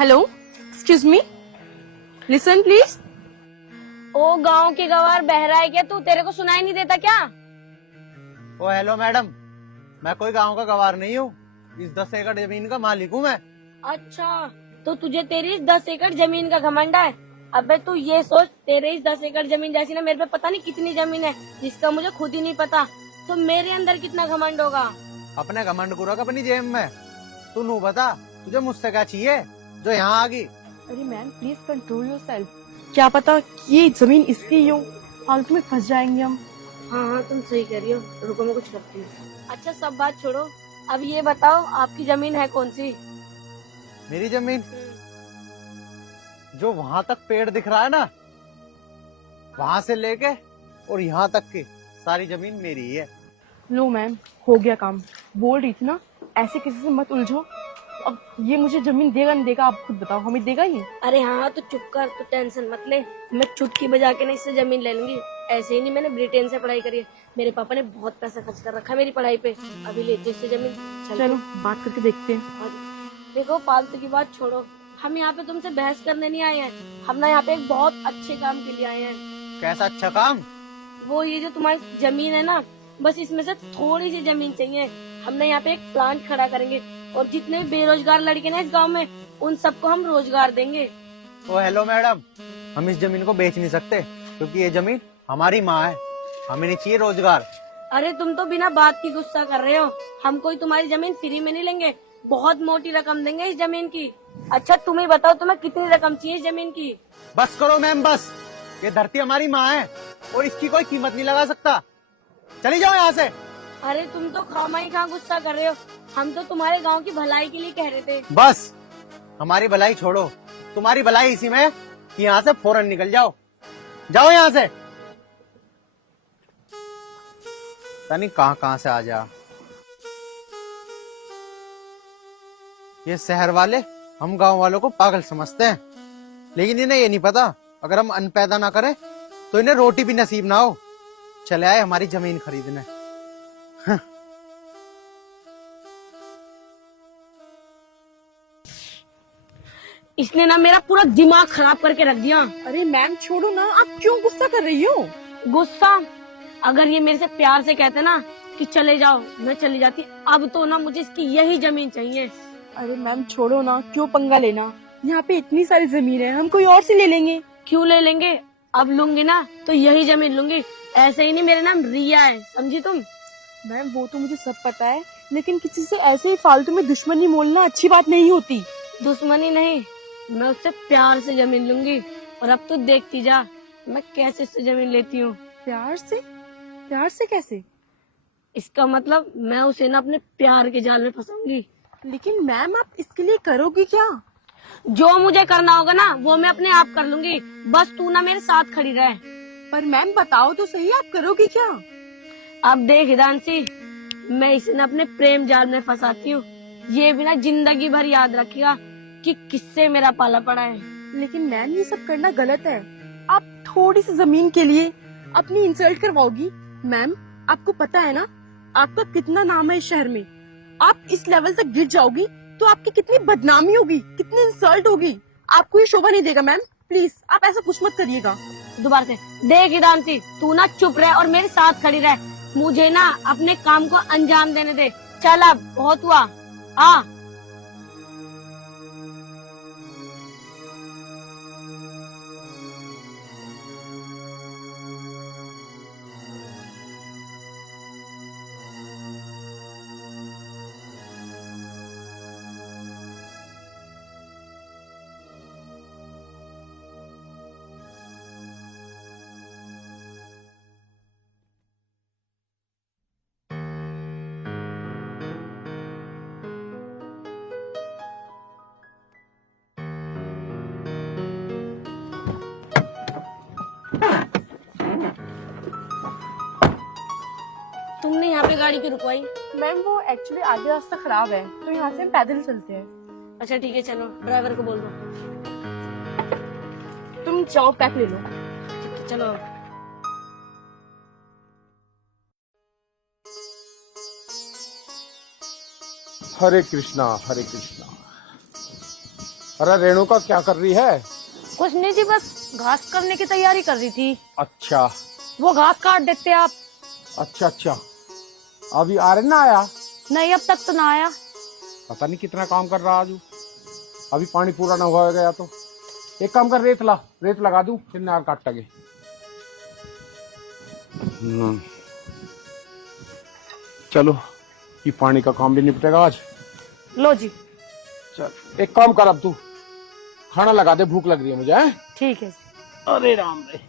Hello, excuse me, listen please. ओ गांव के गवार बहरा है क्या तू? तेरे को सुनाई नहीं देता क्या? ओ हेलो मैडम, मैं कोई गांव का गवार नहीं हूँ। इस 10 एकड़ जमीन का मालिक हूँ मैं। अच्छा, तो तुझे तेरी इस 10 एकड़ जमीन का घमंड है? अबे तू ये सोच, तेरे इस 10 एकड़ जमीन जैसी ना मेरे पे पता नहीं कितनी जमीन है जिसका मुझे खुद ही नहीं पता। तो मेरे अंदर कितना घमंड होगा? अपने घमंड को रख अपनी जेब में। तू नू बता, तुझे मुझसे क्या चाहिए जो यहाँ आ गई? अरे मैम प्लीज कंट्रोल योरसेल्फ। क्या पता ये जमीन इसकी ही हो, फालतू में फंस जाएंगे हम। हाँ हाँ, तुम सही कह रही हो। रुको मैं कुछ रखती हूँ। अच्छा सब बात छोड़ो, अब ये बताओ आपकी जमीन है कौन सी? मेरी जमीन जो वहां तक पेड़ दिख रहा है ना, वहां से लेके और यहाँ तक की सारी जमीन मेरी ही है। लो मैम, हो गया काम। बोल रही थी ना, ऐसे किसी से मत उलझो। अब ये मुझे जमीन देगा नहीं देगा, आप खुद बताओ, हमें देगा ये? अरे हाँ, तो चुप कर, तो टेंशन मत ले। मैं चुटकी बजा के ना इससे जमीन ले लूंगी। ऐसे ही नहीं, मैंने ब्रिटेन से पढ़ाई करी है। मेरे पापा ने बहुत पैसा खर्च कर रखा है मेरी पढ़ाई पे। अभी लेते इससे जमीन। चलो बात करके देखते हैं। देखो फालतू की बात छोड़ो, हम यहाँ पे तुमसे बहस करने नहीं आए हैं। हम ना यहाँ पे एक बहुत अच्छे काम के लिए आए हैं। कैसा अच्छा काम? वो ये जो तुम्हारी जमीन है ना, बस इसमें से थोड़ी सी जमीन चाहिए। हम ना यहाँ पे एक प्लांट खड़ा करेंगे और जितने भी बेरोजगार लड़के ना इस गांव में, उन सबको हम रोजगार देंगे। ओ हेलो मैडम, हम इस जमीन को बेच नहीं सकते क्योंकि ये जमीन हमारी माँ है। हमें नहीं चाहिए रोजगार। अरे तुम तो बिना बात की गुस्सा कर रहे हो। हम कोई तुम्हारी जमीन फ्री में नहीं लेंगे, बहुत मोटी रकम देंगे इस जमीन की। अच्छा तुम ही बताओ, तुम्हें कितनी रकम चाहिए इस जमीन की? बस करो मैम बस। ये धरती हमारी माँ है और इसकी कोई कीमत नहीं लगा सकता। चली जाओ यहाँ से। अरे तुम तो खामा ही खा गुस्सा कर रहे हो। हम तो तुम्हारे गांव की भलाई के लिए कह रहे थे। बस हमारी भलाई छोड़ो, तुम्हारी भलाई इसी में है कि यहाँ से फौरन निकल जाओ। जाओ यहाँ से। पता नहीं कहाँ से आ जा। ये शहर वाले हम गांव वालों को पागल समझते हैं, लेकिन इन्हें ये नहीं पता अगर हम अन्न पैदा ना करें तो इन्हें रोटी भी नसीब ना हो। चले आए हमारी जमीन खरीदने। इसने ना मेरा पूरा दिमाग खराब करके रख दिया। अरे मैम छोड़ो ना, आप क्यों गुस्सा कर रही हो? गुस्सा? अगर ये मेरे से प्यार से कहते ना कि चले जाओ, मैं चली जाती। अब तो ना मुझे इसकी यही जमीन चाहिए। अरे मैम छोड़ो ना, क्यों पंगा लेना? यहाँ पे इतनी सारी जमीन है, हम कोई और से ले लेंगे। क्यों ले लेंगे? अब लूंगी ना तो यही जमीन लूंगी। ऐसे ही नहीं, मेरा नाम रिया है, समझी तुम? मैम वो तो मुझे सब पता है, लेकिन किसी से ऐसे ही फालतू में दुश्मनी मोलना अच्छी बात नहीं होती। दुश्मनी नहीं, मैं उससे प्यार से जमीन लूंगी। और अब तो देखती जा मैं कैसे उससे जमीन लेती हूँ। प्यार से? प्यार से कैसे? इसका मतलब मैं उसे ना अपने प्यार के जाल में फंसाऊंगी। लेकिन मैम आप इसके लिए करोगी क्या? जो मुझे करना होगा ना वो मैं अपने आप कर लूंगी। बस तू ना मेरे साथ खड़ी रहे। पर मैम बताओ तो सही, आप करोगी क्या? अब देख हिदांशी, मैं इसे ना अपने प्रेम जाल में फंसाती हूँ। ये भी ना जिंदगी भर याद रखेगा कि किससे मेरा पाला पड़ा है। लेकिन मैम ये सब करना गलत है। आप थोड़ी सी जमीन के लिए अपनी इंसल्ट करवाओगी। मैम आपको पता है ना आपका कितना नाम है इस शहर में। आप इस लेवल तक गिर जाओगी तो आपकी कितनी बदनामी होगी, कितनी इंसल्ट होगी। आपको ये शोभा नहीं देगा। मैम प्लीज आप ऐसा कुछ मत करिएगा। दोबारा से देख हिदांशी, तू ना चुप रह और मेरे साथ खड़ी रह। मुझे ना अपने काम को अंजाम देने दे। चल अब बहुत हुआ। हाँ तुमने यहाँ पे गाड़ी क्यों रुकवाई? मैम वो एक्चुअली आगे रास्ता खराब है तो यहाँ से हम पैदल चलते हैं। अच्छा ठीक है, चलो ड्राइवर को बोल दो। तुम जाओ पैक ले लो। ठीक है, चलो। हरे कृष्णा हरे कृष्णा। अरे रेणुका क्या कर रही है? कुछ नहीं जी, बस घास करने की तैयारी कर रही थी। अच्छा वो घास काट देते आप। अच्छा अच्छा, अभी आर्यन ना आया? नहीं, अब तक तो ना आया। पता नहीं कितना काम कर रहा आज। अभी पानी पूरा ना हुआ गया तो एक काम कर, रेत लगा दूं, फिर नार काट लगे। चलो, ये पानी का काम भी निपटेगा आज। लो जी। चल एक काम कर, अब तू खाना लगा दे, भूख लग रही है मुझे। है? ठीक है। अरे राम रे।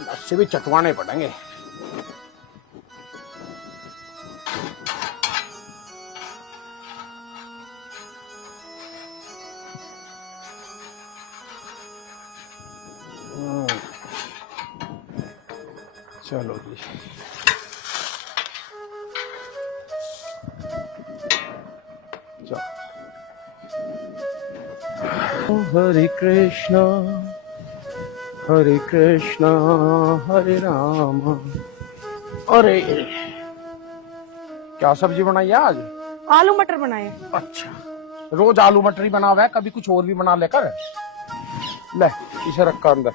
लस्सी भी चटवाने पड़ेंगे। चलो जी, चलो। हरे कृष्णा हरे राम। अरे क्या सब्जी बनाई है आज? आलू मटर बनाए। अच्छा, रोज आलू मटर ही बना हुआ है, कभी कुछ और भी बना लेकर। ले इसे रखा अंदर।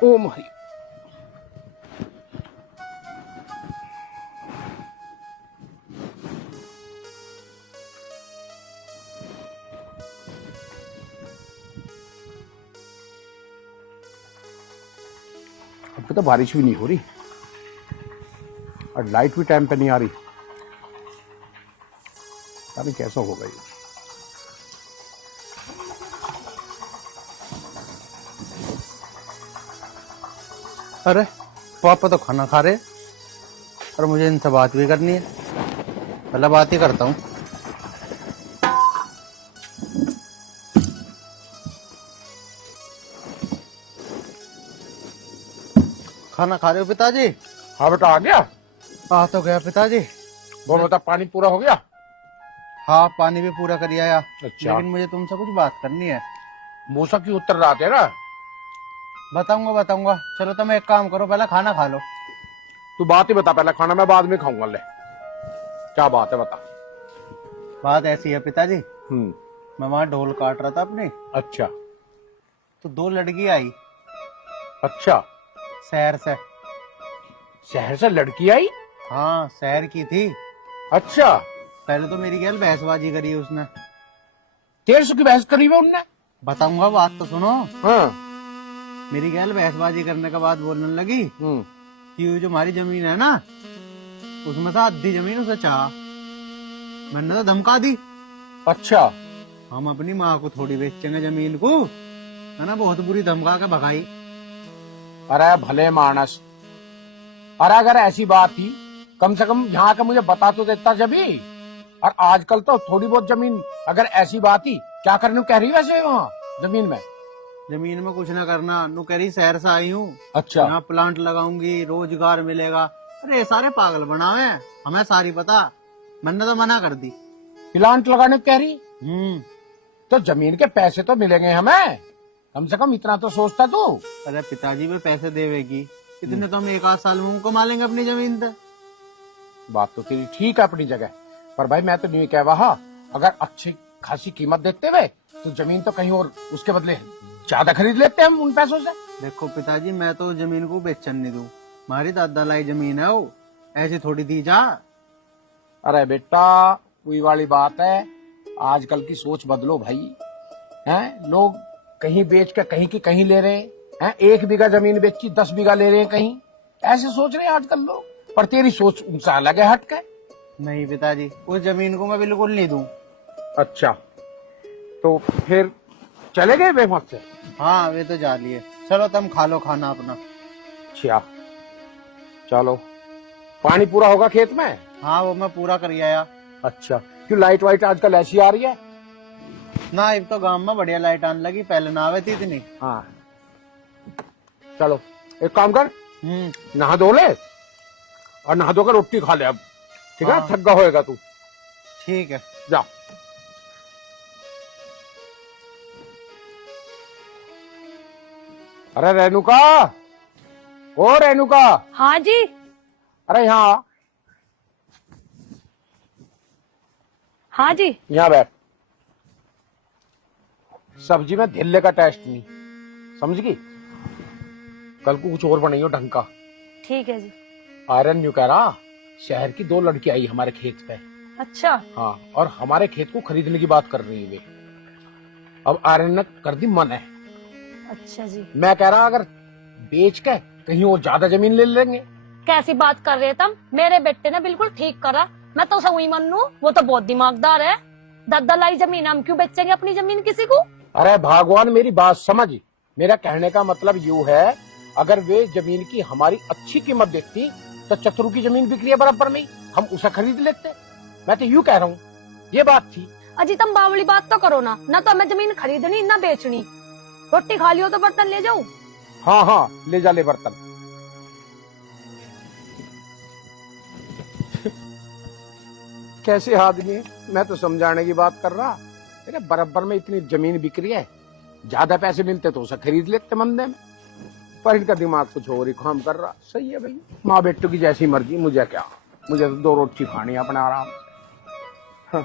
ओ मारी। अब तो बारिश भी नहीं हो रही और लाइट भी टाइम पे नहीं आ रही। पता नहीं कैसा होगा ये। अरे पापा तो खाना खा रहे और मुझे इनसे बात भी करनी है। पहले बात ही करता हूँ। खाना खा रहे हो पिताजी? हाँ बेटा, आ गया? आ तो गया पिताजी। वो बता, पानी पूरा हो गया? हाँ, पानी भी पूरा कर आया। अच्छा। लेकिन मुझे तुमसे कुछ बात करनी है। मूसा की उत्तर रहा तेरा। बताऊंगा। चलो तुम एक काम करो, पहले खाना खा लो। तू बात ही बता, पहले खाना मैं बाद में खाऊंगा। ले क्या बात है, बता। बात ऐसी है पिताजी, हम्म। मैं वहाँ ढोल काट रहा था अपने, अच्छा तो दो लड़की आई अच्छा, शहर से। शहर से लड़की आई? हाँ, शहर की थी। अच्छा, पहले तो मेरी गैल बहसबाजी करी उसने। 1300 की बहस करी है उनने? बताऊंगा, बात तो सुनो। हाँ। मेरी गैल बहसबाजी करने के बाद बोलने लगी कि ये जो हमारी जमीन है ना, उसमें से आधी जमीन उसे चाह। मैंने तो धमका दी। अच्छा, हम अपनी माँ को थोड़ी बेचेंगे जमीन को, है ना। बहुत बुरी धमका के भगाई। अरे भले मानस। अरे अगर ऐसी बात थी, कम से कम यहाँ का मुझे बता तो देता जभी। और आजकल तो थोड़ी बहुत जमीन, अगर ऐसी बात ही, क्या करने को कह रही है वैसे वहाँ जमीन में? जमीन में कुछ ना करना, नु कह रही शहर से आई हूँ, अच्छा। यहाँ प्लांट लगाऊंगी, रोजगार मिलेगा। अरे ये सारे पागल बनावे हैं, हमें सारी पता। मैंने तो मना कर दी। प्लांट लगाने को कह रही? तो जमीन के पैसे तो मिलेंगे हमें, कम से कम इतना तो सोचता तू। अरे पिताजी में पैसे देवेगी इतने तो हम एक आध साल में कमा लेंगे अपनी जमीन से। बात तो तेरी ठीक है अपनी जगह, पर भाई मैं तो नहीं कह रहा, अगर अच्छी खासी कीमत देते हुए तो जमीन तो कहीं और उसके बदले ज्यादा खरीद लेते हैं हम उन पैसों से। देखो पिताजी, मैं तो जमीन को बेचन नहीं दूं। हमारी दादा लाई जमीन है, वो ऐसी थोड़ी दी जा। अरे बेटा, वही वाली बात है, आजकल की सोच बदलो भाई। हैं लोग कहीं बेच के कहीं की कहीं ले रहे हैं। 1 बीघा जमीन बेची 10 बीघा ले रहे हैं कहीं, ऐसे सोच रहे हैं आजकल लोग। पर तेरी सोच उनसे अलग है, हट के। नहीं पिताजी, उस जमीन को मैं बिल्कुल नहीं दूं। अच्छा, तो फिर चले गए बेमत से? हाँ, वे तो जा लिए। चलो तुम खा लो खाना अपना। अच्छा चलो, पानी पूरा होगा खेत में? हाँ, वो मैं पूरा कर आया। अच्छा, क्यों लाइट वाइट आजकल ऐसी आ रही है? ना, एक तो गांव में बढ़िया लाइट आने लगी, पहले ना आवे थी इतनी। हाँ चलो, एक काम कर, नहा धो ले और नहा धोकर रोटी खा ले अब। ठीक है, हाँ। थका होएगा तू। ठीक है। जा। अरे रेणुका, ओ रेणुका, हाँ जी। अरे यहाँ आ। हाँ जी। यहाँ बैठ। सब्जी में धिल्ले का टेस्ट नहीं, समझ गई? कल को कुछ और बनाइयो ढंग का। ठीक है जी। आयरन यूं कह रहा, शहर की 2 लड़की आई हमारे खेत पे। अच्छा। हाँ, और हमारे खेत को खरीदने की बात कर रही है वे। अब आयरन ने कर दी मन है। अच्छा जी। मैं कह रहा अगर बेच के कहीं और ज्यादा जमीन ले लेंगे। कैसी बात कर रहे तुम? मेरे बेटे ने बिल्कुल ठीक करा। मैं तो सही मानू, वो तो बहुत दिमागदार है। 10 लाई जमीन हम क्यों बेचेंगे अपनी जमीन किसी को? अरे भगवान, मेरी बात समझ। मेरा कहने का मतलब यूं है, अगर वे जमीन की हमारी अच्छी कीमत देखती तो चतुर की जमीन बिक्री है बराबर में, हम उसे खरीद लेते। मैं तो यूं कह रहा हूँ, ये बात थी। अजी तुम बावली बात तो करो ना तो हमें जमीन खरीदनी ना बेचनी। रोटी खा लियो तो बर्तन ले जाओ। हाँ हाँ, ले जा ले बर्तन। कैसे आदमी है? मैं तो समझाने की बात कर रहा। अरे बराबर में इतनी जमीन बिक रही है, ज्यादा पैसे मिलते तो उसे खरीद लेते मंदे में। पर इनका दिमाग कुछ और ही काम कर रहा। सही है भाई, माँ बेटों की जैसी मर्जी, मुझे क्या, मुझे तो 2 रोटी खानी है अपने आराम से। हाँ।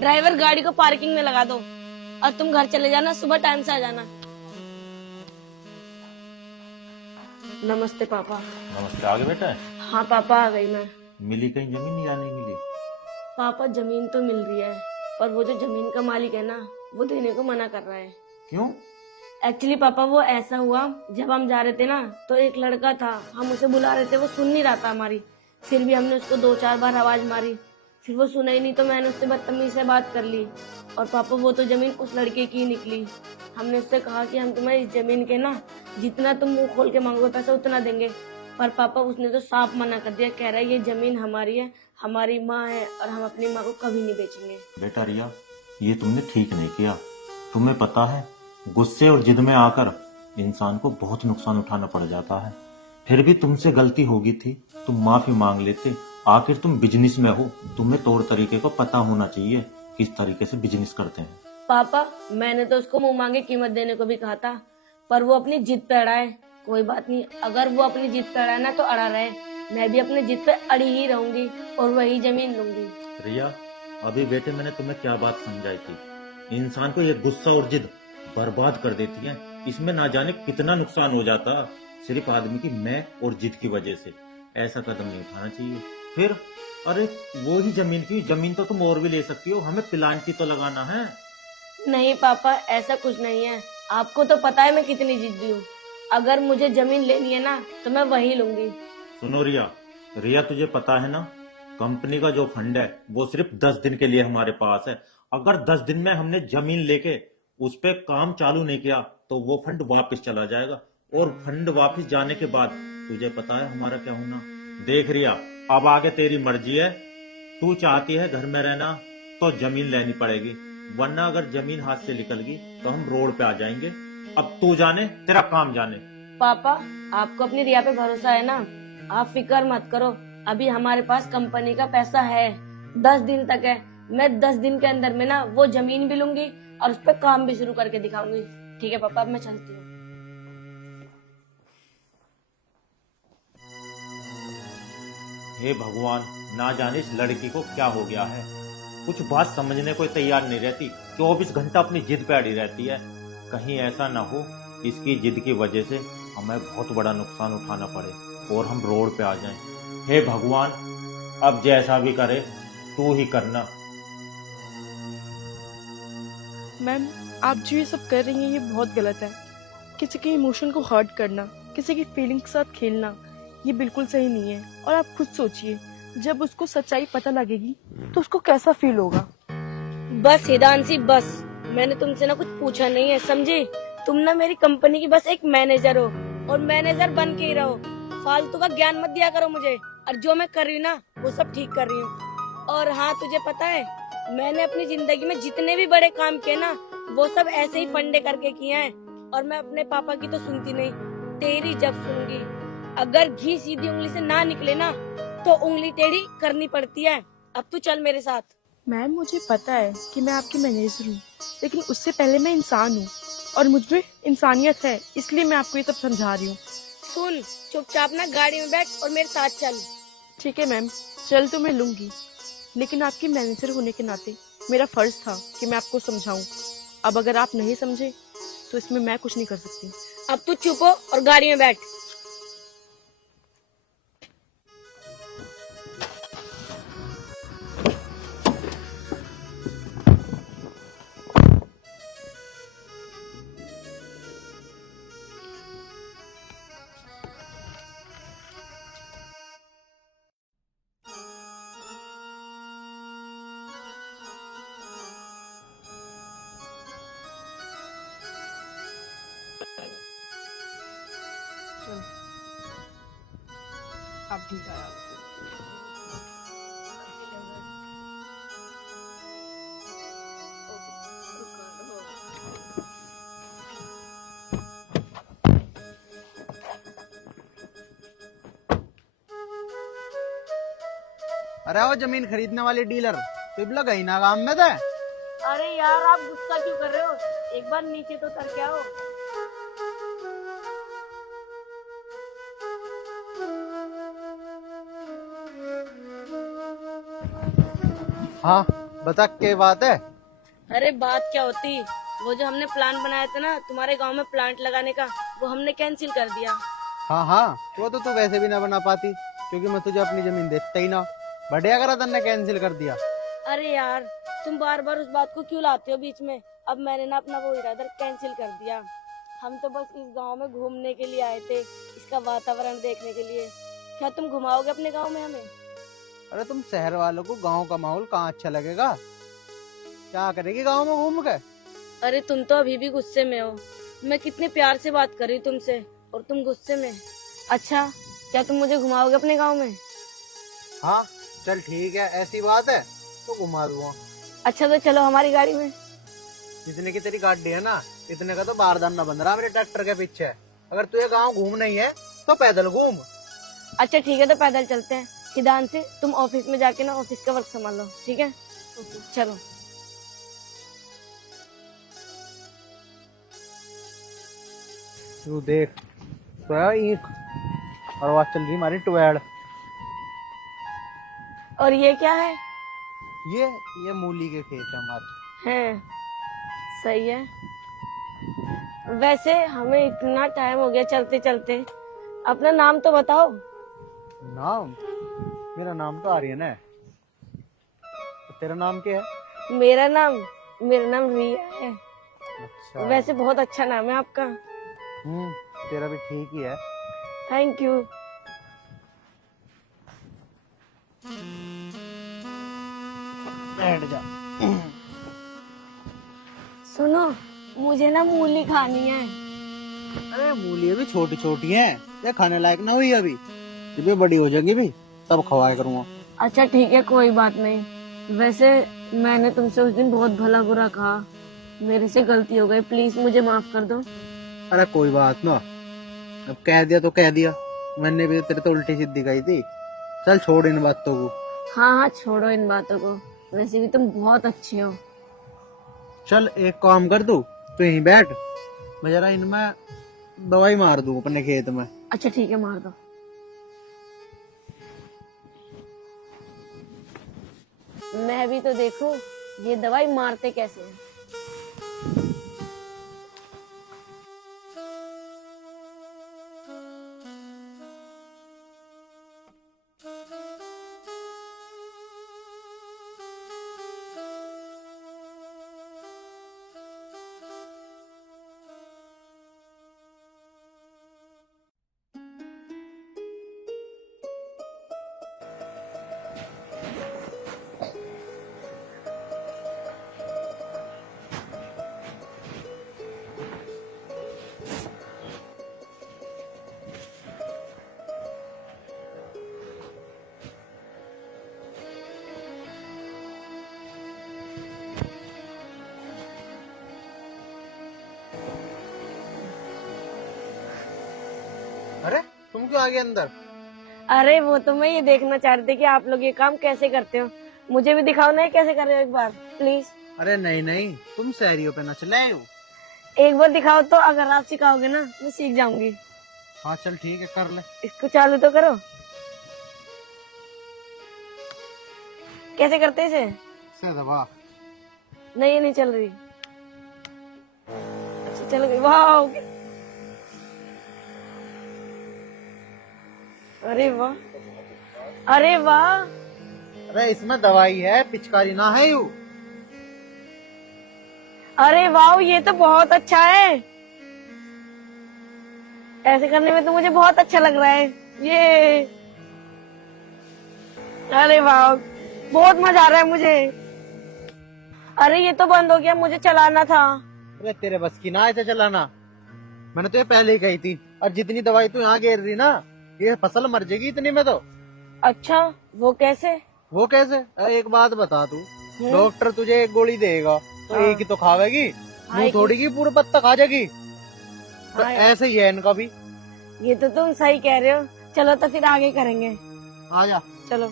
ड्राइवर गाड़ी को पार्किंग में लगा दो और तुम घर चले जाना, सुबह टाइम से आ जाना। नमस्ते पापा। नमस्ते। आगे बेटा। हाँ पापा, आ गई मैं। मिली कहीं जमीन या नहीं मिली? पापा जमीन तो मिल रही है, पर वो जो जमीन का मालिक है ना, वो देने को मना कर रहा है। क्यों? एक्चुअली पापा वो ऐसा हुआ, जब हम जा रहे थे ना तो एक लड़का था, हम उसे बुला रहे थे, वो सुन नहीं रहा था हमारी। फिर भी हमने उसको 2-4 बार आवाज मारी, फिर वो सुना ही नहीं तो मैंने उससे बदतमीजी से बात कर ली। और पापा वो तो जमीन उस लड़के की निकली। हमने उससे कहा कि हम तुम्हें इस जमीन के ना जितना तुम मुंह खोल के मांगोगे पैसा उतना देंगे, पर पापा उसने तो साफ मना कर दिया। कह रहा है ये जमीन हमारी है, हमारी माँ है और हम अपनी माँ को कभी नहीं बेचेंगे। बेटा रिया, ये तुमने ठीक नहीं किया। तुम्हें पता है, गुस्से और जिद में आकर इंसान को बहुत नुकसान उठाना पड़ जाता है। फिर भी तुमसे गलती होगी थी, तुम माफी मांग लेते। आखिर तुम बिजनेस में हो, तुम्हें तौर तरीके को पता होना चाहिए किस तरीके से बिजनेस करते हैं। पापा मैंने तो उसको मुंह मांगे कीमत देने को भी कहा था, पर वो अपनी जिद पे अड़ा है। कोई बात नहीं, अगर वो अपनी जिद पे अड़ा है ना तो अड़ा रहे, मैं भी अपनी जिद पे अड़ी ही रहूंगी और वही जमीन लूंगी। रिया, अभी बेटे मैंने तुम्हें क्या बात समझाई थी। इंसान को ये गुस्सा और जिद बर्बाद कर देती है। इसमें ना जाने कितना नुकसान हो जाता सिर्फ आदमी की मैं और जिद की वजह से। ऐसा कदम नहीं उठाना चाहिए। फिर अरे वो ही जमीन की जमीन तो तुम और भी ले सकती हो, हमें प्लांट ही तो लगाना है। नहीं पापा, ऐसा कुछ नहीं है। आपको तो पता है मैं कितनी जिद्दी हूँ। अगर मुझे जमीन लेनी है ना तो मैं वही लूंगी। सुनो रिया, रिया तुझे पता है ना, कंपनी का जो फंड है वो सिर्फ 10 दिन के लिए हमारे पास है। अगर 10 दिन में हमने जमीन लेके उस पे काम चालू नहीं किया तो वो फंड वापस चला जाएगा, और फंड वापस जाने के बाद तुझे पता है हमारा क्या होना। देख रिया, अब आगे तेरी मर्जी है। तू चाहती है घर में रहना तो जमीन लेनी पड़ेगी, वरना अगर जमीन हाथ से निकल गई तो हम रोड पे आ जाएंगे। अब तू जाने, तेरा काम जाने। पापा आपको अपनी रिया पे भरोसा है ना, आप फिक्र मत करो। अभी हमारे पास कंपनी का पैसा है, 10 दिन तक है। मैं 10 दिन के अंदर में ना वो जमीन भी लूंगी और उस पर काम भी शुरू करके दिखाऊंगी। ठीक है पापा, अब मैं चलती हूँ। हे भगवान, ना जाने इस लड़की को क्या हो गया है। कुछ बात समझने को तैयार नहीं रहती, 24 घंटा अपनी जिद पे अड़ी रहती है। कहीं ऐसा ना हो इसकी जिद की वजह से हमें बहुत बड़ा नुकसान उठाना पड़े और हम रोड पे आ जाएं। हे भगवान, अब जैसा भी करे तू ही करना। मैम, आप जो ये सब कर रही हैं ये बहुत गलत है। किसी के इमोशन को हर्ट करना, किसी की फीलिंग के साथ खेलना, ये बिल्कुल सही नहीं है। और आप खुद सोचिए, जब उसको सच्चाई पता लगेगी तो उसको कैसा फील होगा। बस हिदांशी बस, मैंने तुमसे ना कुछ पूछा नहीं है, समझी? तुम ना मेरी कंपनी की बस एक मैनेजर हो, और मैनेजर बन के ही रहो। फालतू का ज्ञान मत दिया करो मुझे। और जो मैं कर रही हूँ ना, वो सब ठीक कर रही हूँ। और हाँ, तुझे पता है, मैंने अपनी जिंदगी में जितने भी बड़े काम किए ना, वो सब ऐसे ही फंडे करके किए हैं। और मैं अपने पापा की तो सुनती नहीं, तेरी जब सुनूंगी। अगर घी सीधी उंगली से ना निकले ना, तो उंगली टेढ़ी करनी पड़ती है। अब तू चल मेरे साथ। मैम, मुझे पता है कि मैं आपकी मैनेजर हूँ, लेकिन उससे पहले मैं इंसान हूँ और मुझ में इंसानियत है, इसलिए मैं आपको ये सब समझा रही हूँ। सुन, चुपचाप ना गाड़ी में बैठ और मेरे साथ चल। ठीक है मैम, चल तो मैं लूंगी, लेकिन आपकी मैनेजर होने के नाते मेरा फर्ज था कि मैं आपको समझाऊं। अब अगर आप नहीं समझे तो इसमें मैं कुछ नहीं कर सकती। अब तू चुप हो और गाड़ी में बैठ। चलो, आप ठीक आया। अरे वो जमीन खरीदने वाली डीलर पिबला गई ना काम में थे। अरे यार, आप गुस्सा क्यों कर रहे हो? एक बार नीचे तो उतर के आओ। हाँ, बता क्या बात है। अरे बात क्या होती, वो जो हमने प्लान बनाया था ना तुम्हारे गांव में प्लांट लगाने का, वो हमने कैंसिल कर दिया। हाँ हाँ, वो तो तू वैसे भी ना बना पाती, क्योंकि मैं तुझे अपनी जमीन देता ही ना। बढ़िया करा तन्ने कैंसिल कर दिया। अरे यार, तुम बार बार उस बात को क्यों लाते हो बीच में? अब मैंने ना अपना वो इरादा कैंसिल कर दिया। हम तो बस इस गांव में घूमने के लिए आए थे, इसका वातावरण देखने के लिए। क्या तुम घुमाओगे अपने गांव में हमें? अरे तुम शहर वालों को गांव का माहौल कहाँ अच्छा लगेगा? क्या करेगी गांव में घूम के? अरे तुम तो अभी भी गुस्से में हो। मैं कितने प्यार से बात कर रही हूँ तुमसे, और तुम गुस्से में। अच्छा, क्या तुम मुझे घुमाओगे अपने गांव में? हाँ चल ठीक है, ऐसी बात है तो घुमा दूंगा। अच्छा तो चलो हमारी गाड़ी में। जितने की तेरी गाड़ी है ना, इतने का तो बारदान ना बन रहा मेरे ट्रैक्टर के पीछे। अगर तुझे गांव घूमना ही है तो पैदल घूम। अच्छा ठीक है, तो पैदल चलते हैं। हिदान से तुम ऑफिस में जाके ना ऑफिस का वर्क संभालो, ठीक है? चलो। तू देख तो है ईख, और वहां चल रही हमारी टुएड। और ये क्या है? ये मूली के खेत है हमारे। हैं, सही है। वैसे हमें इतना टाइम हो गया चलते चलते, अपना नाम तो बताओ। नाम? मेरा नाम तो आर्यन है। तेरा नाम क्या है? मेरा नाम रिया है। अच्छा। वैसे बहुत अच्छा नाम है आपका। तेरा भी ठीक ही है। Thank you. बैठ जा। सुनो, मुझे ना मूली खानी है। अरे मूली अभी छोटी छोटी है, ये खाने लायक ना हुई अभी। जब ये बड़ी हो जाएगी भी तब खवाया करूंगा। अच्छा ठीक है, कोई बात नहीं। वैसे मैंने तुमसे उस दिन बहुत भला बुरा कहा, मेरे से गलती हो गई, प्लीज मुझे माफ कर दो। अरे कोई बात ना, अब कह दिया तो कह दिया। मैंने भी तेरे तो उल्टी सीधी कही थी। चल छोड़ इन बातों को। हाँ हाँ, छोड़ो इन बातों को। वैसे भी तुम बहुत अच्छे हो। चल एक काम कर, तू यहीं बैठ, मैं जरा इनमें दवाई मार दूं अपने खेत में। अच्छा ठीक है, मार दो। मैं भी तो देखूं ये दवाई मारते कैसे हैं। अरे तुम क्यों आ गए अंदर? अरे वो तो मैं ये देखना चाह रही थी कि आप लोग ये काम कैसे करते हो। मुझे भी दिखाओ ना ये कैसे कर रहे हो एक बार प्लीज। अरे नहीं नहीं, तुम शहरियों पे ना चलाए हो। एक बार दिखाओ तो, अगर आप सिखाओगे ना मैं सीख जाऊंगी। हाँ चल ठीक है, कर ले। इसको चालू तो करो। कैसे करते इसे? से दबा। नहीं ये नहीं चल रही। अच्छा चल गई। वाह, अरे वाह, अरे वाह। अरे इसमें दवाई है, पिचकारी ना है यू। अरे वाह, ये तो बहुत अच्छा है। ऐसे करने में तो मुझे बहुत अच्छा लग रहा है ये। अरे वाह, बहुत मजा आ रहा है मुझे। अरे ये तो बंद हो गया, मुझे चलाना था। अरे तेरे बस की ना ऐसे चलाना। मैंने तो ये पहले ही कही थी। और जितनी दवाई तू यहाँ गिर रही ना, ये फसल मर जाएगी इतनी में तो। अच्छा वो कैसे? वो कैसे? अरे एक बात बता तू, डॉक्टर तुझे एक गोली देगा तो हाँ। एक ही तो खावेगी, मुंह खाएगी। थोड़ी की पूरा पत्ता खा जाएगी। तो हाँ। ऐसे ही है इनका भी। ये तो तुम सही कह रहे हो। चलो तो फिर आगे करेंगे। आ जा। चलो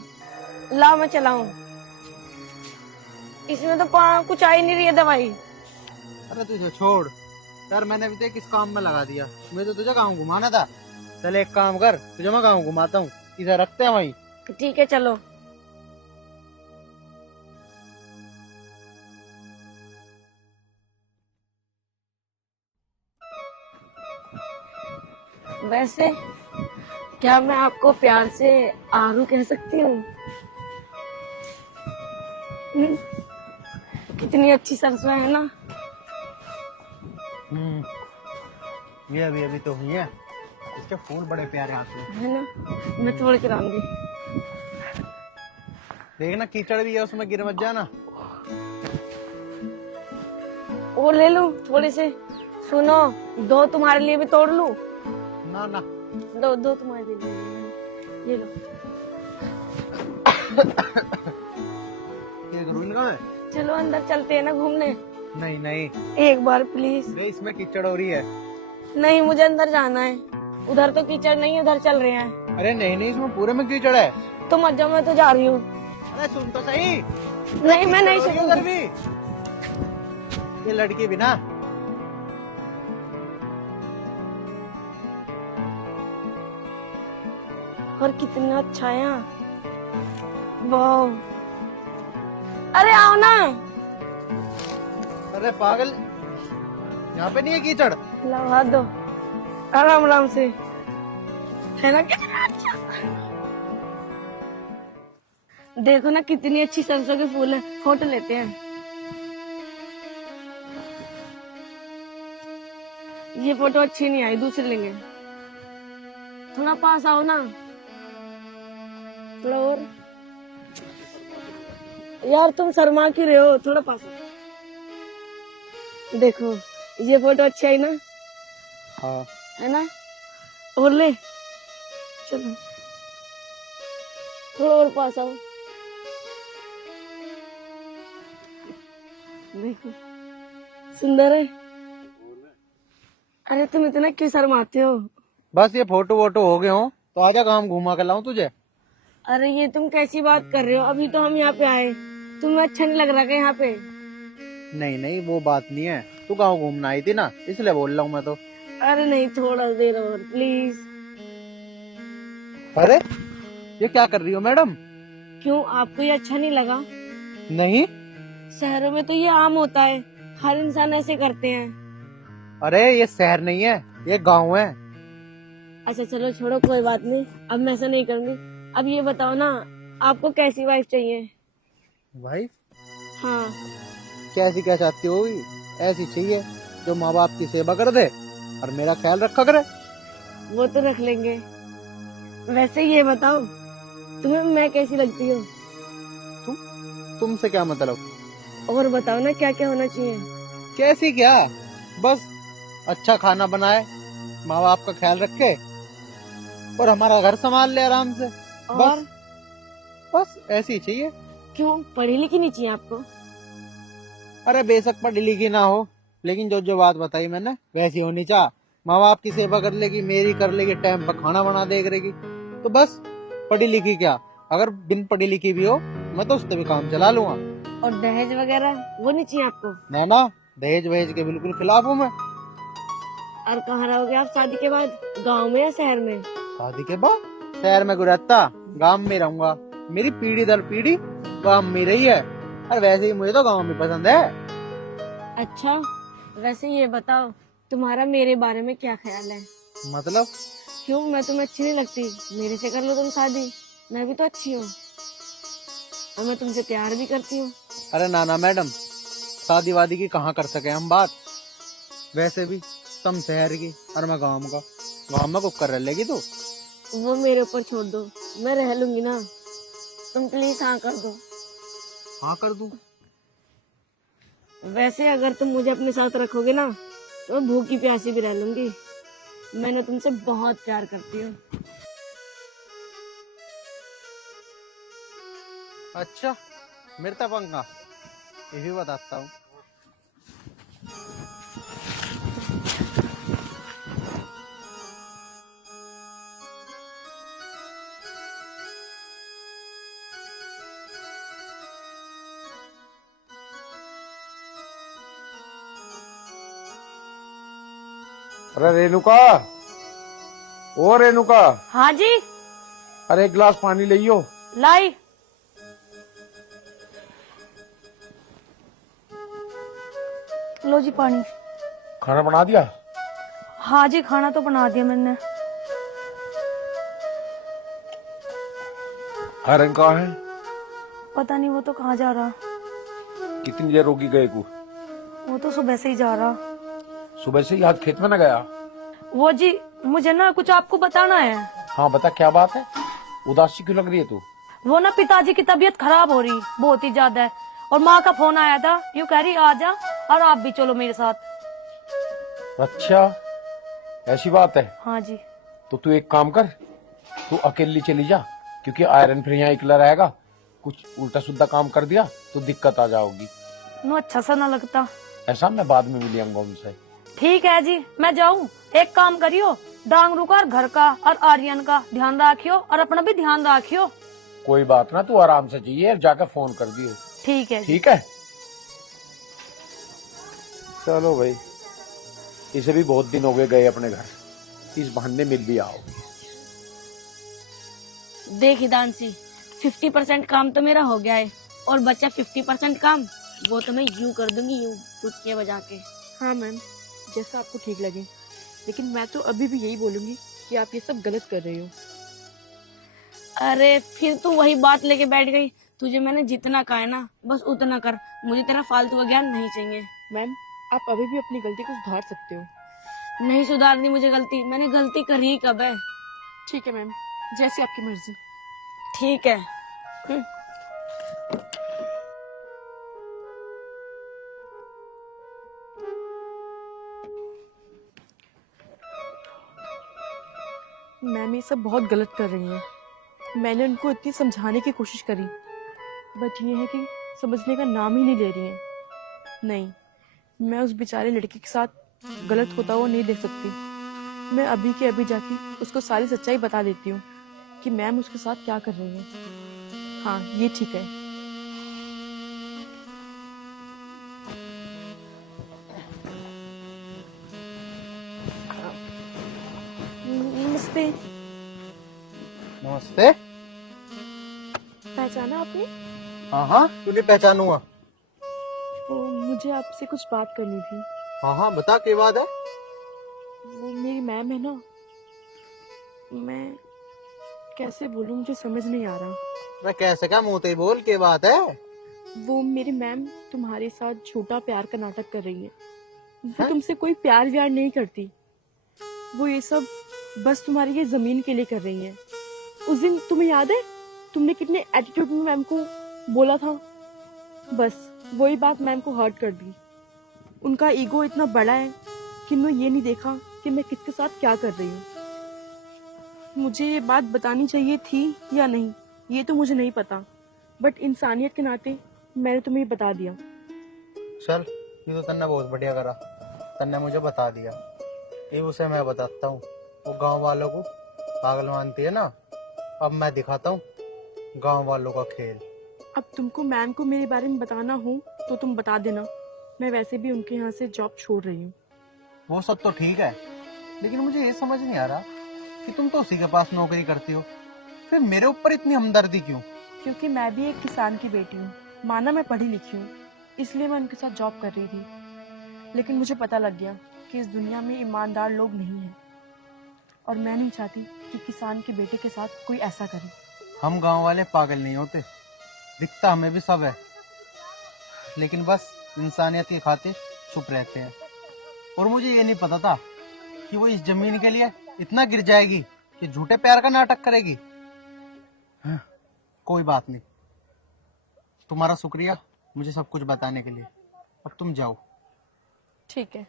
लाओ मैं चलाऊं। इसमें तो कुछ आ ही नहीं रही है दवाई। अरे तुझे छोड़ यार, मैंने भी तो किस काम में लगा दिया। मुझे तो तुझे गाँव घुमाना था। चल एक काम कर, तुझे मैं गाँव घुमाता हूँ, इसे रखते हैं वहीं। ठीक है चलो। वैसे क्या मैं आपको प्यार से आरू कह सकती हूँ? कितनी अच्छी सरसों है ना। ये अभी अभी तो हुई है। इसके फूल बड़े प्यारे आते हैं। है ना, मैं तोड़ के लाऊंगी। देखना कीचड़ भी है उसमें, गिर मत जाना। वो ले लूं थोड़ी से। सुनो, दो तुम्हारे लिए भी तोड़ लूं? ना ना, दो तुम्हारे लिए। ये लो। ये करूँ इनका मैं? चलो अंदर चलते हैं ना घूमने। नहीं नहीं, एक बार प्लीज। वे इसमें कीचड़ हो रही है। नहीं मुझे अंदर जाना है। उधर तो कीचड़ नहीं है, उधर चल रहे हैं। अरे नहीं नहीं, इसमें पूरे में कीचड़ है। तो मत जाओ, मैं तो जा रही हूँ। अरे सुन तो सही। नहीं मैं नहीं कीचड़ हो रही है उधर सुनूंगी। भी। ये लड़की भी ना। और कितना अच्छा है यहाँ। वाह, अरे आओ ना। अरे पागल, यहाँ पे नहीं है कीचड़। लाओ हाथ दो, आराम आराम से। है ना कितना अच्छा। देखो ना कितनी अच्छी सरसों के फूल है। फोटो लेते हैं। ये फोटो अच्छी नहीं आई, दूसरी लेंगे। थोड़ा पास आओ ना, थोड़ा और। यार तुम शर्मा क्यों रहे हो, थोड़ा पास आओ। देखो ये फोटो अच्छी आई ना। हाँ। है ना, और ले। चलो थोड़ा और पास आओ। देखो सुंदर है। अरे तुम इतना क्यों शर्माते हो? बस ये फोटो वोटो हो गए हो तो आजा, काम घुमा कर लाऊं तुझे। अरे ये तुम कैसी बात कर रहे हो? अभी तो हम यहाँ पे आए, तुम्हें अच्छा नहीं लग रहा क्या यहाँ पे? नहीं नहीं, वो बात नहीं है। तू गाँव घूमना आई थी ना, इसलिए बोल रहा हूँ मैं तो। अरे नहीं, थोड़ा देर और प्लीज। अरे ये क्या कर रही हो मैडम? क्यों, आपको ये अच्छा नहीं लगा? नहीं। शहरों में तो ये आम होता है, हर इंसान ऐसे करते हैं। अरे ये शहर नहीं है, ये गांव है। अच्छा चलो छोड़ो, कोई बात नहीं, अब मैं ऐसा नहीं करूंगी। अब ये बताओ ना, आपको कैसी वाइफ चाहिए? भाई हाँ। कैसी क्या चाहती होगी? ऐसी चाहिए जो माँ बाप की सेवा कर दे और मेरा ख्याल रखा करे। वो तो रख लेंगे। वैसे ये बताओ, तुम्हें मैं कैसी लगती हूँ? तुमसे क्या मतलब? और बताओ ना क्या क्या होना चाहिए? कैसी क्या, बस अच्छा खाना बनाए, माँ बाप का ख्याल रखे और हमारा घर संभाल ले आराम से। और बस ऐसी ही चाहिए। क्यों, पढ़ी लिखी नहीं चाहिए आपको? अरे बेशक पढ़ी लिखी ना हो, लेकिन जो जो बात बताई मैंने वैसी होनी चाह। माँ बाप की सेवा कर लेगी, मेरी कर लेगी, टाइम पर खाना बना दे करेगी, तो बस पढ़ी लिखी क्या, अगर बिन पढ़ी लिखी भी हो मैं तो उससे भी काम चला लूंगा। और दहेज वगैरह वो नहीं चाहिए आपको? ना, दहेज वहेज के बिल्कुल खिलाफ हूँ मैं। और कहाँ रहोगे आप शादी के बाद, गांव में या शहर में? शादी के बाद शहर में गुरत्ता, गांव में रहूंगा। मेरी पीढ़ी दर पीढ़ी गांव में रही है, और वैसे ही मुझे तो गांव में पसंद है। अच्छा, वैसे ये बताओ तुम्हारा मेरे बारे में क्या ख्याल है? मतलब? क्यों, मैं तुम्हें अच्छी नहीं लगती? मेरे से कर लो तुम शादी, मैं भी तो अच्छी हूँ और मैं तुमसे प्यार भी करती हूँ। अरे ना मैडम, शादी वादी की कहाँ कर सके हम बात। वैसे भी तुम शहर की और मैं गांव का, गांव में कुकर रह लेगी तो। वो मेरे ऊपर छोड़ दो, मैं रह लूंगी ना। तुम प्लीज हाँ कर दो। हाँ कर दूं? वैसे अगर तुम मुझे अपने साथ रखोगे ना तो मैं भूखी प्यासी भी रह लूंगी। मैंने तुमसे बहुत प्यार करती हूँ। अच्छा, मेरे पंखा ये भी बताता हूँ। अरे रेणुका, ओ रेणुका, हाँ जी, अरे एक गिलास पानी लियो। लाई। लो जी पानी। खाना बना दिया? हाँ जी, खाना तो बना दिया मैंने। हरन कहाँ है? पता नहीं, वो तो कहाँ जा रहा। कितनी देर होगी गए को? वो तो सुबह से ही जा रहा। सुबह से ही आज खेत में न गया? वो जी, मुझे ना कुछ आपको बताना है। हाँ बता, क्या बात है? उदासी क्यों लग रही है तू? वो ना पिताजी की तबीयत खराब हो रही बहुत ही ज्यादा है, और माँ का फोन आया था, यूँ कह रही आ जा और आप भी चलो मेरे साथ। अच्छा, ऐसी बात है? हाँ जी। तो तू एक काम कर, तू अकेली चली जा, क्योंकि आयरन फिर यहाँ अकेला रहेगा, कुछ उल्टा सुल्टा काम कर दिया तो दिक्कत आ जाओगी। नो अच्छा सा ना लगता। ऐसा मैं बाद में मिल आऊंगा उनसे। ठीक है जी, मैं जाऊँ। एक काम करियो, डांगरू का और घर का और आर्यन का ध्यान रखियो, और अपना भी ध्यान रखियो। कोई बात ना, तू आराम से चाहिए, जाकर फोन कर दियो। ठीक है। ठीक है, चलो भाई, इसे भी बहुत दिन हो गए अपने घर, इस बहाने मिल भी आओ। देख हिदांशी, 50% काम तो मेरा हो गया है, और बच्चा 50% काम, वो तो मैं यूं कर दूंगी, यूं चुटकियां बजा के। हाँ मैम, जैसा आपको ठीक लगे, लेकिन मैं तो अभी भी यही बोलूंगी कि आप ये सब गलत कर रही हो। अरे फिर तू वही बात लेके बैठ गई। तुझे मैंने जितना कहा है ना, बस उतना कर, मुझे तेरा फालतू ज्ञान नहीं चाहिए। मैम, आप अभी भी अपनी गलती को सुधार सकते हो। नहीं सुधारनी मुझे गलती, मैंने गलती करी कब है। ठीक है मैम, जैसी आपकी मर्जी। ठीक है। मैम ये सब बहुत गलत कर रही हैं। मैंने उनको इतनी समझाने की कोशिश करी, बट ये है कि समझने का नाम ही नहीं ले रही हैं। नहीं, मैं उस बेचारे लड़के के साथ गलत होता हुआ नहीं देख सकती। मैं अभी के अभी जाके उसको सारी सच्चाई बता देती हूँ कि मैम उसके साथ क्या कर रही हैं। हाँ, ये ठीक है। नमस्ते। नमस्ते। पहचाना आपने? हाँ, क्यों नहीं पहचानूंगा। तो मुझे आपसे कुछ बात करनी थी। हाँ, बता क्या बात है। वो मेरी मैम है ना, मैं कैसे बोलूं, मुझे समझ नहीं आ रहा। मैं कैसे क्या मुंह ते बोल के बात है। वो मेरी मैम तुम्हारे साथ झूठा प्यार का नाटक कर रही है। वो तुमसे कोई प्यार व्यार नहीं करती। वो ये सब बस तुम्हारी ये जमीन के लिए कर रही है। उस दिन तुम्हें याद है, तुमने कितने एटीट्यूड में मैम को बोला था। बस वही बात मैम को हर्ट कर दी। उनका ईगो इतना बड़ा है कि उन्होंने ये नहीं देखा कि मैं किसके साथ क्या कर रही हूँ। मुझे ये बात बतानी चाहिए थी या नहीं, ये तो मुझे नहीं पता, बट इंसानियत के नाते मैंने तुम्हें ये बता दिया। चल, ये तो तन्ने बहुत बढ़िया करा, तन्ने मुझे बता दिया। ये उसे मैं बताता हूँ, वो गांव वालों को पागल मानती है ना। अब मैं दिखाता हूँ गांव वालों का खेल। अब तुमको मैम को मेरे बारे में बताना हो तो तुम बता देना। मैं वैसे भी उनके यहाँ से जॉब छोड़ रही हूँ। वो सब तो ठीक है, लेकिन मुझे ये समझ नहीं आ रहा कि तुम तो उसी के पास नौकरी करती हो, फिर मेरे ऊपर इतनी हमदर्दी क्यों? क्योंकि मैं भी एक किसान की बेटी हूँ। माना मैं पढ़ी लिखी हूँ, इसलिए मैं उनके साथ जॉब कर रही थी। लेकिन मुझे पता लग गया कि इस दुनिया में ईमानदार लोग नहीं हैं, और मैं नहीं चाहती कि किसान के बेटे के साथ कोई ऐसा करे। हम गांव वाले पागल नहीं होते, दिखता हमें भी सब है, लेकिन बस इंसानियत की खातिर चुप रहते हैं। और मुझे ये नहीं पता था कि वो इस जमीन के लिए इतना गिर जाएगी कि झूठे प्यार का नाटक करेगी। हाँ, कोई बात नहीं, तुम्हारा शुक्रिया मुझे सब कुछ बताने के लिए। अब तुम जाओ। ठीक है।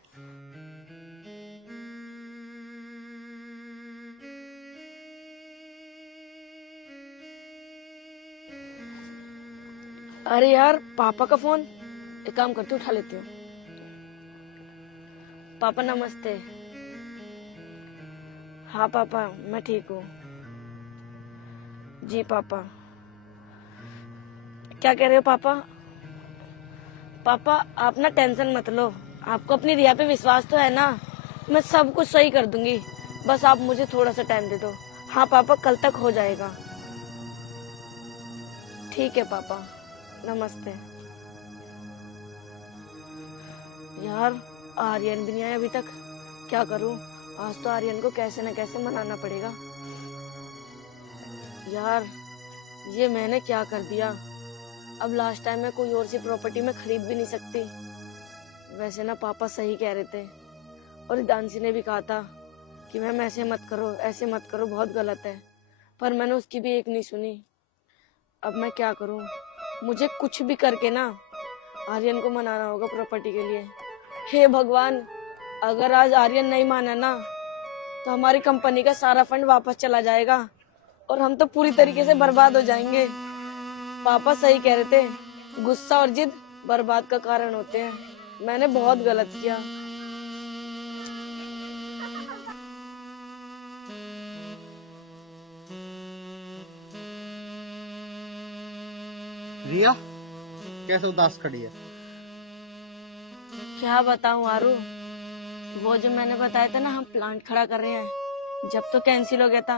अरे यार, पापा का फोन। एक काम करती हूँ, उठा लेती हूँ। पापा नमस्ते। हाँ पापा, मैं ठीक हूँ। जी पापा। क्या कह रहे हो पापा? पापा आप ना टेंशन मत लो, आपको अपनी रिया पे विश्वास तो है ना? मैं सब कुछ सही कर दूंगी, बस आप मुझे थोड़ा सा टाइम दे दो। हाँ पापा, कल तक हो जाएगा। ठीक है पापा, नमस्ते। यार आर्यन भी नहीं आया अभी तक, क्या करूं? आज तो आर्यन को कैसे न कैसे मनाना पड़ेगा। यार ये मैंने क्या कर दिया? अब लास्ट टाइम मैं कोई और सी प्रॉपर्टी में खरीद भी नहीं सकती। वैसे ना पापा सही कह रहे थे, और दानसी ने भी कहा था कि मैम ऐसे मत करो, ऐसे मत करो, बहुत गलत है। पर मैंने उसकी भी एक नहीं सुनी। अब मैं क्या करूं? मुझे कुछ भी करके ना आर्यन को मनाना होगा प्रॉपर्टी के लिए। हे भगवान, अगर आज आर्यन नहीं माना ना तो हमारी कंपनी का सारा फंड वापस चला जाएगा और हम तो पूरी तरीके से बर्बाद हो जाएंगे। पापा सही कह रहे थे, गुस्सा और जिद बर्बाद का कारण होते हैं। मैंने बहुत गलत किया। रिया कैसे उदास खड़ी है? क्या बताऊं आरू, वो जो मैंने बताया था ना हम प्लांट खड़ा कर रहे हैं, जब तो कैंसिल हो गया था,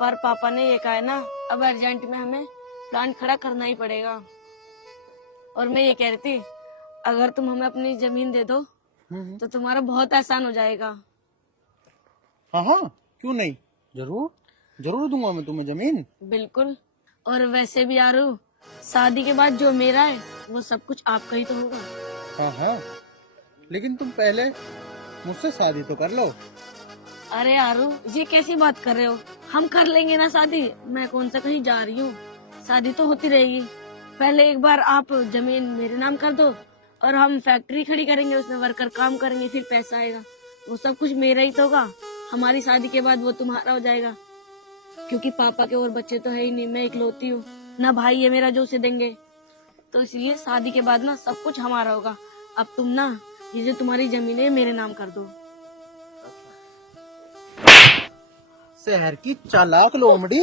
पर पापा ने ये कहा है ना अब अर्जेंट में हमें प्लांट खड़ा करना ही पड़ेगा। और मैं ये कह रही थी, अगर तुम हमें अपनी जमीन दे दो तो तुम्हारा बहुत आसान हो जाएगा। हाँ हाँ, क्यों नहीं, जरूर जरूर दूंगा मैं तुम्हें जमीन। बिल्कुल। और वैसे भी आरू, शादी के बाद जो मेरा है वो सब कुछ आपका ही तो होगा। हाँ हाँ, लेकिन तुम पहले मुझसे शादी तो कर लो। अरे आरू, ये कैसी बात कर रहे हो? हम कर लेंगे ना शादी, मैं कौन सा कहीं जा रही हूँ, शादी तो होती रहेगी। पहले एक बार आप जमीन मेरे नाम कर दो और हम फैक्ट्री खड़ी करेंगे, उसमें वर्कर काम करेंगे, फिर पैसा आएगा, वो सब कुछ मेरा ही तो होगा। हमारी शादी के बाद वो तुम्हारा हो जाएगा, क्योंकि पापा के और बच्चे तो है ही नहीं, मैं इकलौती हूँ ना, भाई है मेरा जो उसे देंगे। तो इसलिए शादी के बाद ना सब कुछ हमारा होगा। अब तुम ना ये जो तुम्हारी जमीन है मेरे नाम कर दो। शहर की चालाक लोमड़ी,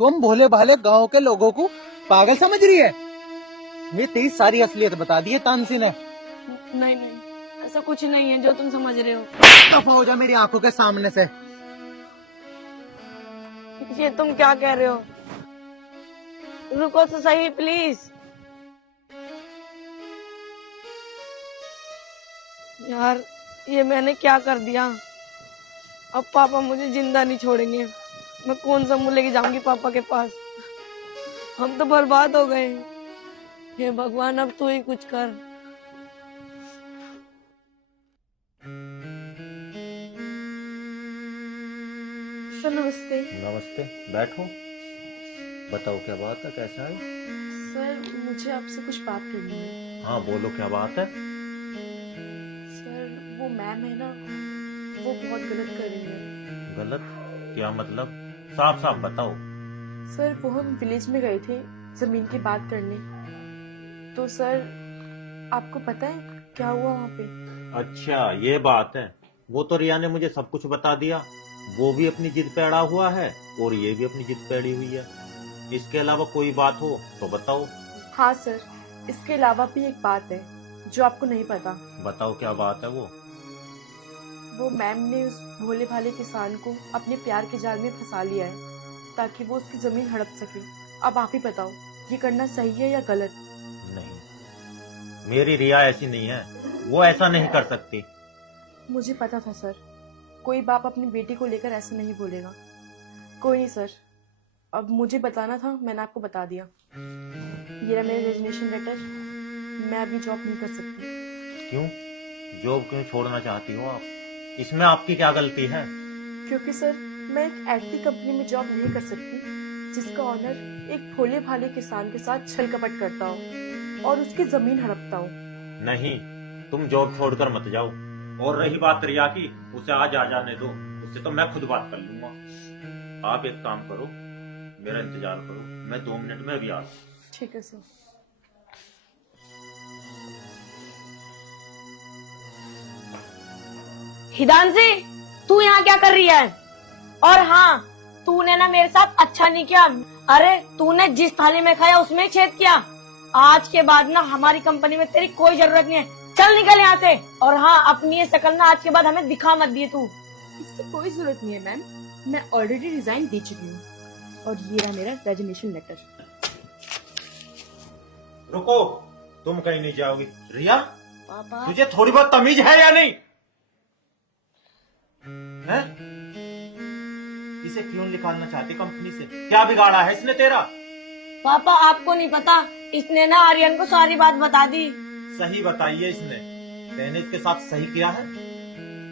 तुम भोले भाले गांव के लोगों को पागल समझ रही है। ये तेरी सारी असलियत बता दी है तानसी ने। नहीं नहीं, ऐसा कुछ नहीं है जो तुम समझ रहे हो। दफा हो जा मेरी आंखों के सामने से। ये तुम क्या कह रहे हो? रुको तो सही प्लीज। यार ये मैंने क्या कर दिया? अब पापा मुझे जिंदा नहीं छोड़ेंगे। मैं कौन सा मुंह लेके जाऊंगी पापा के पास? हम तो बर्बाद हो गए। हे भगवान, अब तू ही कुछ कर। सर नमस्ते। नमस्ते, बैठो। बताओ क्या बात है, कैसा है? सर मुझे आपसे कुछ बात करनी है। हाँ बोलो, क्या बात है? सर वो मैम है ना, वो बहुत गलत कर रही है। गलत? क्या मतलब? साफ साफ बताओ। सर वो हम विलेज में गए थे जमीन की बात करने, तो सर आपको पता है क्या हुआ वहाँ पे? अच्छा ये बात है, वो तो रिया ने मुझे सब कुछ बता दिया। वो भी अपनी जिद पे अड़ा हुआ है और ये भी अपनी जिद पे अड़ी हुई है। इसके अलावा कोई बात हो तो बताओ। हाँ सर, इसके अलावा भी एक बात है जो आपको नहीं पता। बताओ क्या बात है वो मैम ने उस भोले भाले किसान को अपने प्यार के जाल में फंसा लिया है ताकि वो उसकी जमीन हड़प सके। अब आप ही बताओ, ये करना सही है या गलत? नहीं, मेरी रिया ऐसी नहीं है, वो ऐसा नहीं कर सकती। मुझे पता था सर, कोई बाप अपनी बेटी को लेकर ऐसे नहीं बोलेगा। कोई नहीं सर, अब मुझे बताना था, मैंने आपको बता दिया। ये रहा मेरा रेजिग्नेशन लेटर। मैं अभी जॉब नहीं कर सकती। क्यों? जॉब क्यों छोड़ना चाहती हो आप? इसमें आपकी क्या गलती है? क्योंकि सर, मैं एक ऐसी कंपनी में जॉब नहीं कर सकती जिसका ऑनर एक भोले भाले किसान के साथ छल कपट करता हो और उसकी जमीन हड़पता हो। नहीं, तुम जॉब छोड़कर मत जाओ। और रही बात रिया की, उसे आज आ जाने दो, उससे तो मैं खुद बात कर लूंगा। आप एक काम करो, मेरा इंतजार करो, मैं 2 मिनट में अभी आ रहा हूं। ठीक है सर। हिदांशी, तू यहाँ क्या कर रही है? और हाँ, तूने ना मेरे साथ अच्छा नहीं किया। अरे तूने जिस थाली में खाया उसमें ही छेद किया। आज के बाद ना हमारी कंपनी में तेरी कोई जरूरत नहीं है। चल निकल यहाँ से। और हाँ, अपनी ये शक्ल ना आज के बाद हमें दिखा मत दिए तू। इसकी कोई जरूरत नहीं है मैम, मैं ऑलरेडी रिजाइन दे चुकी हूँ। और ये रहा मेरा रेजिग्नेशन लेटर। रुको, तुम कहीं नहीं जाओगी। रिया, पापा, तुझे थोड़ी बहुत तमीज है या नहीं? है? इसे क्यों निकालना चाहती कंपनी से? क्या बिगाड़ा है इसने तेरा? पापा आपको नहीं पता, इसने ना आर्यन को सारी बात बता दी। सही बताई है इसने। मैंने इसके साथ सही किया है?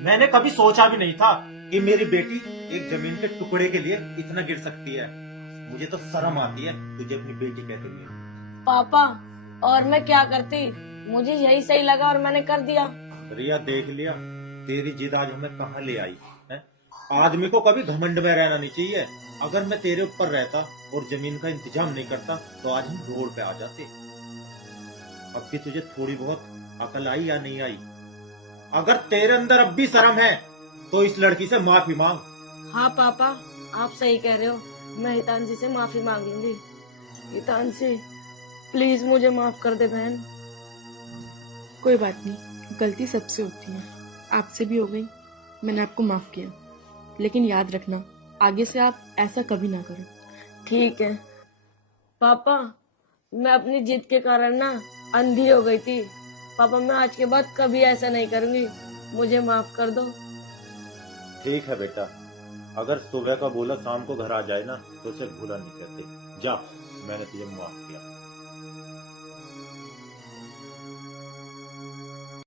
मैंने कभी सोचा भी नहीं था कि मेरी बेटी एक जमीन के टुकड़े के लिए इतना गिर सकती है। मुझे तो शर्म आती है तुझे अपनी बेटी कहते हुए। पापा, और मैं क्या करती, मुझे यही सही लगा और मैंने कर दिया। रिया, देख लिया तेरी जिद आज हमें कहाँ ले आई है। आदमी को कभी घमंड में रहना नहीं चाहिए। अगर मैं तेरे ऊपर रहता और जमीन का इंतजाम नहीं करता तो आज हम रोड पे आ जाते। अब भी तुझे थोड़ी बहुत अकल आई या नहीं आई? अगर तेरे अंदर अब भी शर्म है तो इस लड़की से माफी मांग। हाँ पापा, आप सही कह रहे हो, मैं हितांशी से माफी मांग लूंगी। हितांशी, प्लीज मुझे माफ कर दे बहन। कोई बात नहीं, गलती सबसे होती है, आपसे भी हो गई, मैंने आपको माफ किया। लेकिन याद रखना, आगे से आप ऐसा कभी ना करो। ठीक है पापा, मैं अपनी जिद के कारण ना अंधी हो गई थी। पापा, मैं आज के बाद कभी ऐसा नहीं करूंगी, मुझे माफ कर दो। ठीक है बेटा, अगर सुबह का बोला शाम को घर आ जाए ना तो उसे भूला नहीं कहते। जा, मैंने तुझे माफ किया।